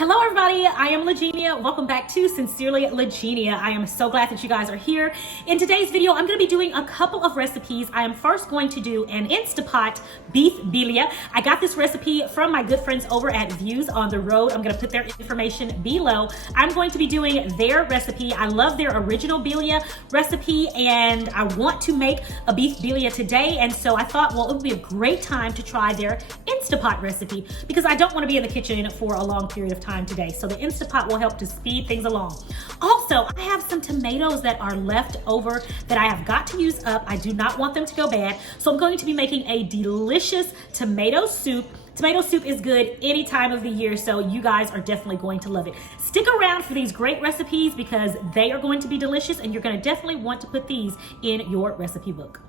Hello everybody, I am Legenia. Welcome back to Sincerely Legenia. I am so glad that you guys are here. In today's video, I'm going to be doing a couple of recipes. I am first going to do an InstaPot Beef Birria. I got this recipe from my good friends over at Views on the Road. I'm going to put their information below. I'm going to be doing their recipe. I love their original birria recipe and I want to make a beef birria today. And so I thought, well, it would be a great time to try their InstaPot recipe because I don't want to be in the kitchen for a long period of time today. So the InstaPot will help to speed things along. Also, I have some tomatoes that are left over that I have got to use up. I do not want them to go bad. So I'm going to be making a delicious tomato soup. Tomato soup is good any time of the year, so you guys are definitely going to love it. Stick around for these great recipes because they are going to be delicious and you're going to definitely want to put these in your recipe book.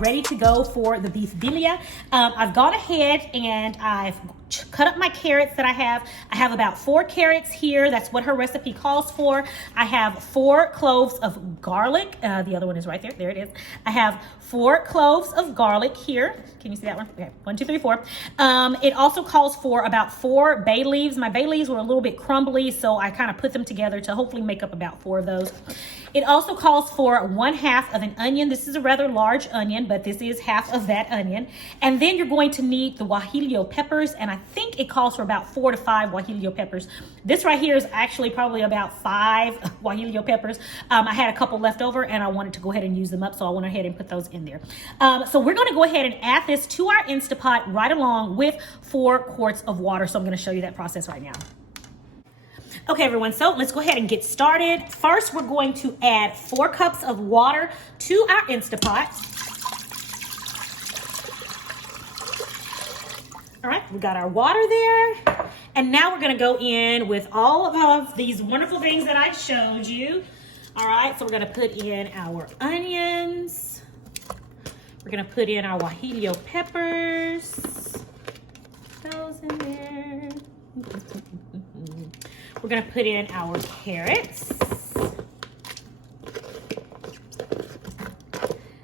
Ready to go for the beef birria. I've gone ahead and I've cut up my carrots that I have. I have about 4 carrots here. That's what her recipe calls for. I have 4 cloves of garlic. The other one is right there. There it is. I have 4 cloves of garlic here. Can you see that one? Okay, 1, 2, 3, 4. It also calls for about 4 bay leaves. My bay leaves were a little bit crumbly, so I kind of put them together to hopefully make up about 4 of those. It also calls for 1/2 of an onion. This is a rather large onion, but this is half of that onion. And then you're going to need the guajillo peppers, and I think it calls for about 4 to 5 guajillo peppers. This right here is actually probably about 5 guajillo peppers. I had a couple left over and I wanted to go ahead and use them up, so I went ahead and put those in there. So we're gonna go ahead and add this to our InstaPot right along with 4 quarts of water. So I'm gonna show you that process right now. Okay, everyone, so let's go ahead and get started. First, we're going to add 4 cups of water to our InstaPot. All right, we got our water there. And now we're gonna go in with all of these wonderful things that I showed you. All right, so we're gonna put in our onions. We're gonna put in our guajillo peppers. Those in there. We're gonna put in our carrots.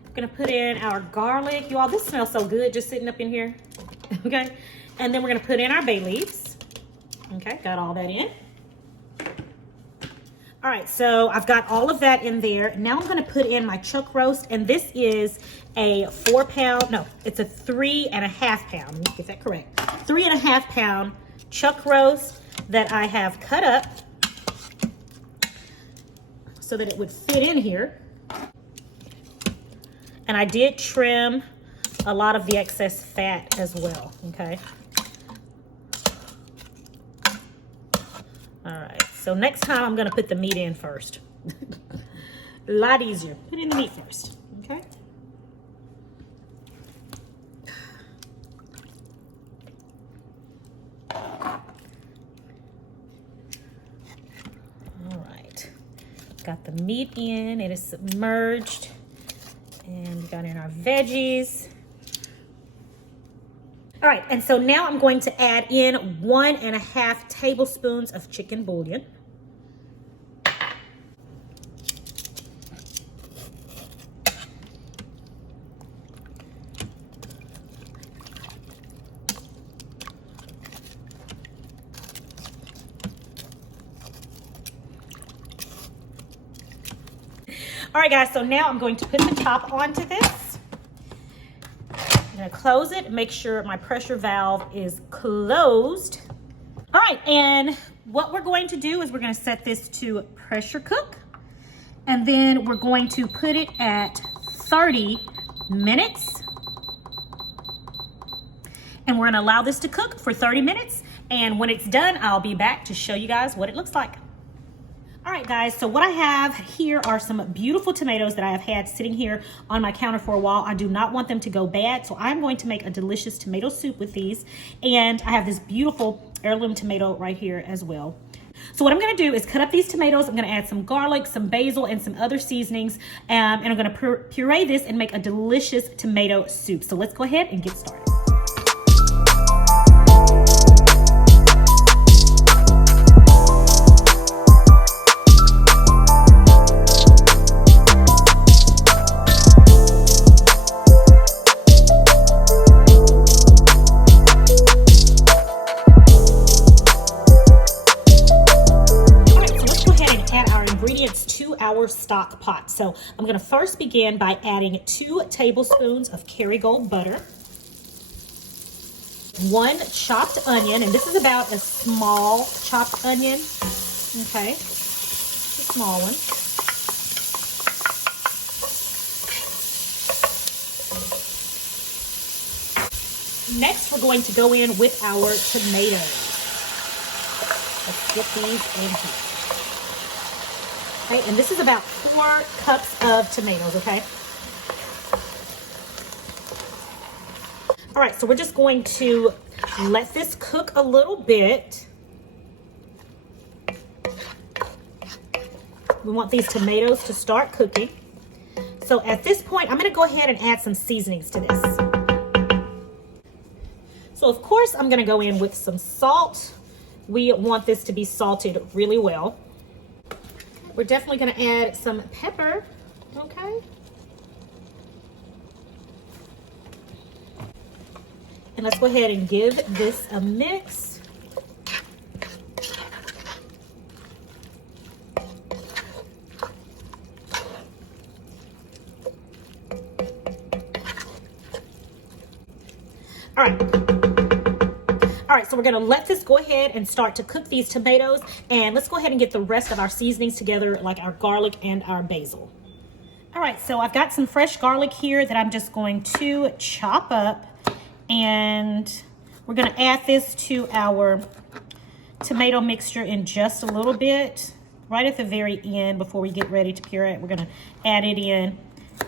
We're gonna put in our garlic. You all, this smells so good just sitting up in here. Okay, and then we're gonna put in our bay leaves. Okay, got all that in. All right, so I've got all of that in there. Now I'm gonna put in my chuck roast, and this is a 4 pound, no, it's a 3.5 pound. Let me get that correct. 3.5 pound chuck roast that I have cut up so that it would fit in here. And I did trim a lot of the excess fat as well, okay? All right, so next time I'm gonna put the meat in first. A lot easier, put in the meat first, okay? Got the meat in, it is submerged, and we got in our veggies. All right, and so now I'm going to add in 1.5 tablespoons of chicken bouillon. All right, guys, so now I'm going to put the top onto this. I'm gonna close it, make sure my pressure valve is closed. All right, and what we're going to do is we're gonna set this to pressure cook, and then we're going to put it at 30 minutes. And we're gonna allow this to cook for 30 minutes, and when it's done, I'll be back to show you guys what it looks like. All right, guys, so what I have here are some beautiful tomatoes that I have had sitting here on my counter for a while. I do not want them to go bad, so I'm going to make a delicious tomato soup with these. And I have this beautiful heirloom tomato right here as well. So what I'm gonna do is cut up these tomatoes. I'm gonna add some garlic, some basil, and some other seasonings. And I'm gonna puree this and make a delicious tomato soup. So let's go ahead and get started. stock pot. So I'm gonna first begin by adding 2 tablespoons of Kerrygold butter, 1 chopped onion, and this is about a small chopped onion, okay, a small one. Next, we're going to go in with our tomatoes. Let's get these in here. Okay, and this is about 4 cups of tomatoes, okay? All right, so we're just going to let this cook a little bit. We want these tomatoes to start cooking. So at this point, I'm gonna go ahead and add some seasonings to this. So of course, I'm gonna go in with some salt. We want this to be salted really well. We're definitely gonna add some pepper, okay? And let's go ahead and give this a mix. All right. All right, so we're gonna let this go ahead and start to cook these tomatoes, and let's go ahead and get the rest of our seasonings together, like our garlic and our basil. All right, so I've got some fresh garlic here that I'm just going to chop up, and we're gonna add this to our tomato mixture in just a little bit, right at the very end before we get ready to puree it. We're gonna add it in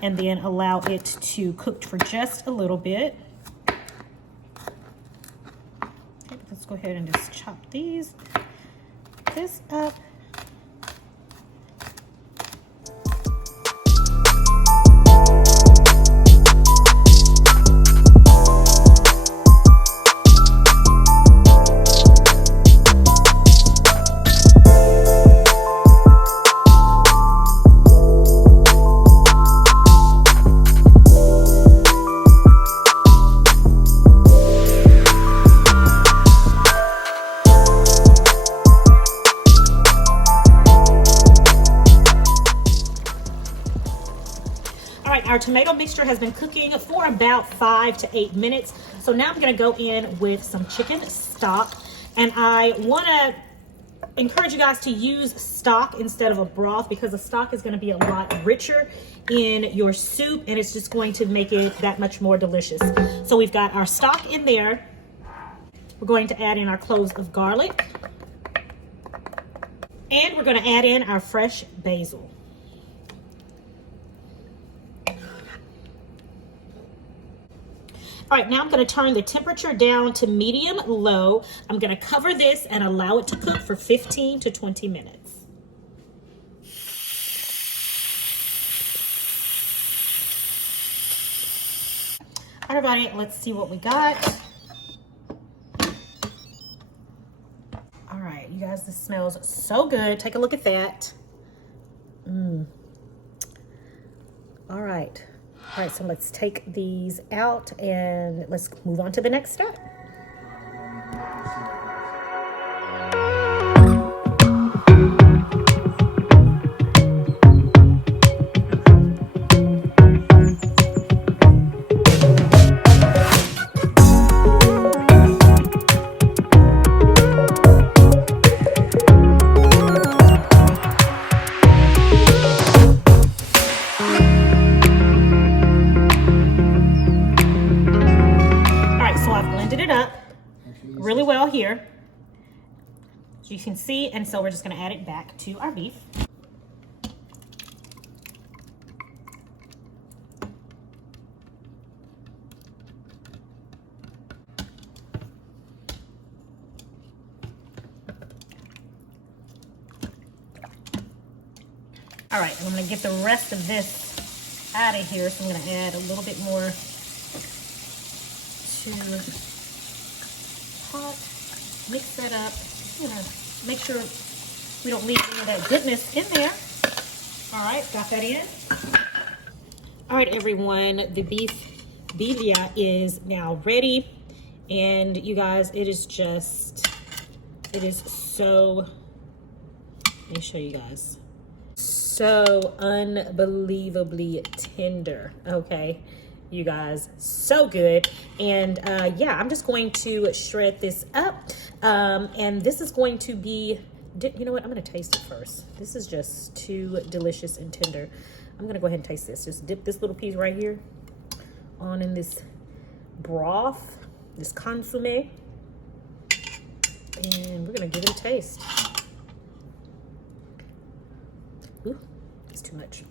and then allow it to cook for just a little bit. Okay, let's go ahead and just chop this up. Our tomato mixture has been cooking for about 5 to 8 minutes. So now I'm gonna go in with some chicken stock. And I wanna encourage you guys to use stock instead of a broth, because the stock is gonna be a lot richer in your soup, and it's just going to make it that much more delicious. So we've got our stock in there. We're going to add in our cloves of garlic. And we're gonna add in our fresh basil. All right, now I'm gonna turn the temperature down to medium low. I'm gonna cover this and allow it to cook for 15 to 20 minutes. All right, everybody, let's see what we got. All right, you guys, this smells so good. Take a look at that. All right. All right, so let's take these out and let's move on to the next step. Really well here, as you can see, and so we're just going to add it back to our beef. All right, I'm going to get the rest of this out of here, so I'm going to add a little bit more to pot. Mix that up. I'm gonna make sure we don't leave any of that goodness in there. All right, got that in. All right, everyone, the beef birria is now ready, and you guys, it is so, let me show you guys, so unbelievably tender, okay? You guys, so good. And yeah, I'm just going to shred this up. And this is going to be, you know what? I'm gonna taste it first. This is just too delicious and tender. I'm gonna go ahead and taste this. Just dip this little piece right here on in this broth, this consomme. And we're gonna give it a taste. Ooh, it's too much.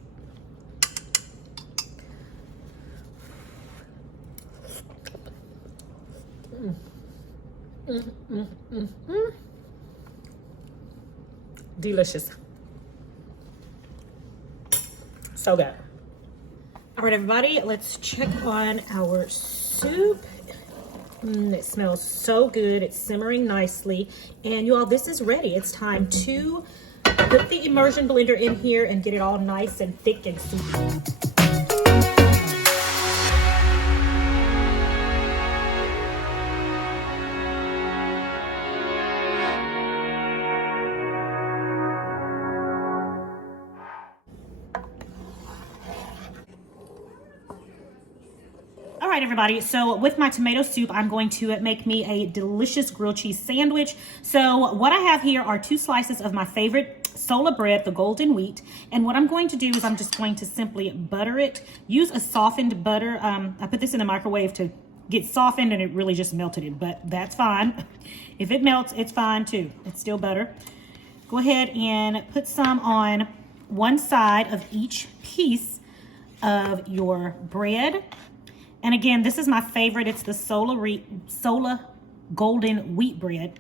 Delicious. So good. All right, everybody, let's check on our soup. It smells so good. It's simmering nicely. And you all, this is ready. It's time to put the immersion blender in here and get it all nice and thick and soupy. All right, everybody, so with my tomato soup, I'm going to make me a delicious grilled cheese sandwich. So what I have here are 2 slices of my favorite Sola bread, the golden wheat. And what I'm going to do is I'm just going to simply butter it. Use a softened butter. I put this in the microwave to get softened and it really just melted it, but that's fine. If it melts, it's fine too. It's still butter. Go ahead and put some on one side of each piece of your bread. And again, this is my favorite. It's the Sola golden wheat bread.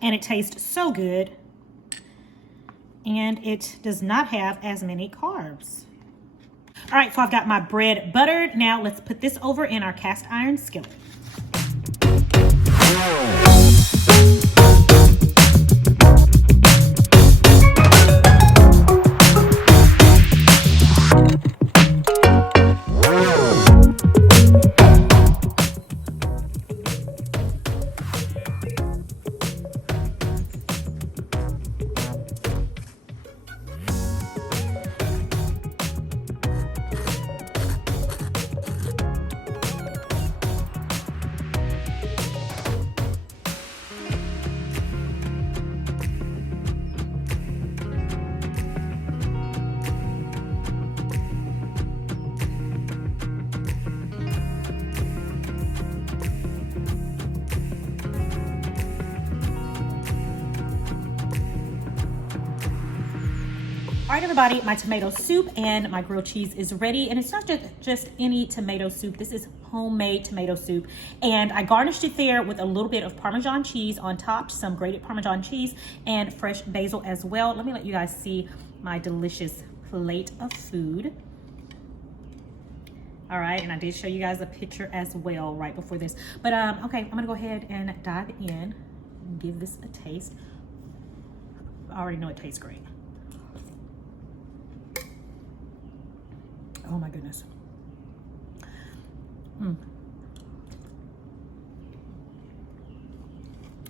And it tastes so good. And it does not have as many carbs. All right, so I've got my bread buttered. Now let's put this over in our cast iron skillet. All right, everybody, my tomato soup and my grilled cheese is ready. And it's not just any tomato soup. This is homemade tomato soup. And I garnished it there with a little bit of Parmesan cheese on top, some grated Parmesan cheese and fresh basil as well. Let me let you guys see my delicious plate of food. All right, and I did show you guys a picture as well right before this. But okay, I'm gonna go ahead and dive in and give this a taste. I already know it tastes great. Oh my goodness.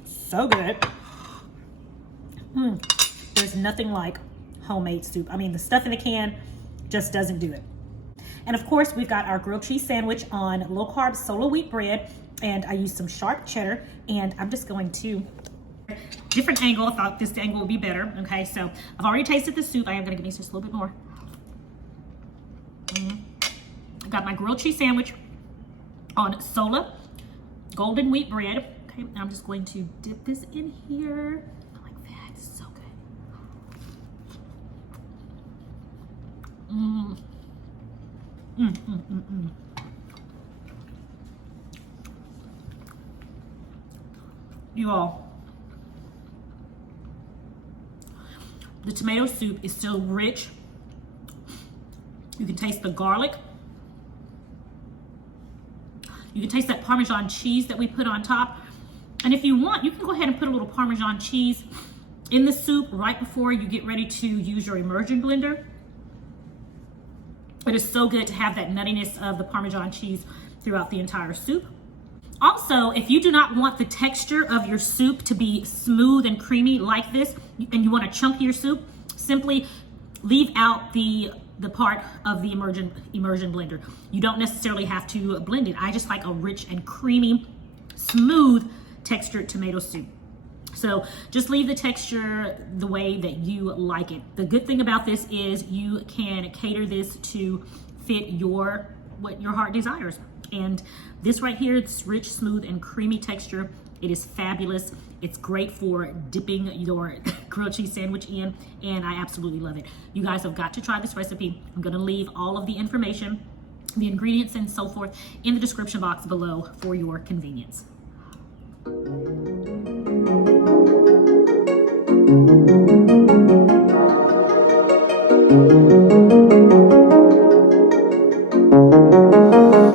So good. There's nothing like homemade soup. I mean, the stuff in the can just doesn't do it. And of course, we've got our grilled cheese sandwich on low-carb Sola wheat bread, and I used some sharp cheddar, and I'm just going to different angle. I thought this angle would be better. Okay, so I've already tasted the soup. I am gonna give me just a little bit more. I've got my grilled cheese sandwich on Sola golden wheat bread. Okay, I'm just going to dip this in here like that. It's so good. You all, the tomato soup is so rich. You can taste the garlic. You can taste that Parmesan cheese that we put on top. And if you want, you can go ahead and put a little Parmesan cheese in the soup right before you get ready to use your immersion blender. It is so good to have that nuttiness of the Parmesan cheese throughout the entire soup. Also, if you do not want the texture of your soup to be smooth and creamy like this, and you want a chunkier soup, simply leave out the part of the immersion blender. You don't necessarily have to blend it. I just like a rich and creamy, smooth textured tomato soup. So just leave the texture the way that you like it. The good thing about this is you can cater this to fit what your heart desires. And this right here, it's rich, smooth, and creamy texture. It is fabulous. It's great for dipping your grilled cheese sandwich in, and I absolutely love it. You guys have got to try this recipe. I'm gonna leave all of the information, the ingredients and so forth, in the description box below for your convenience.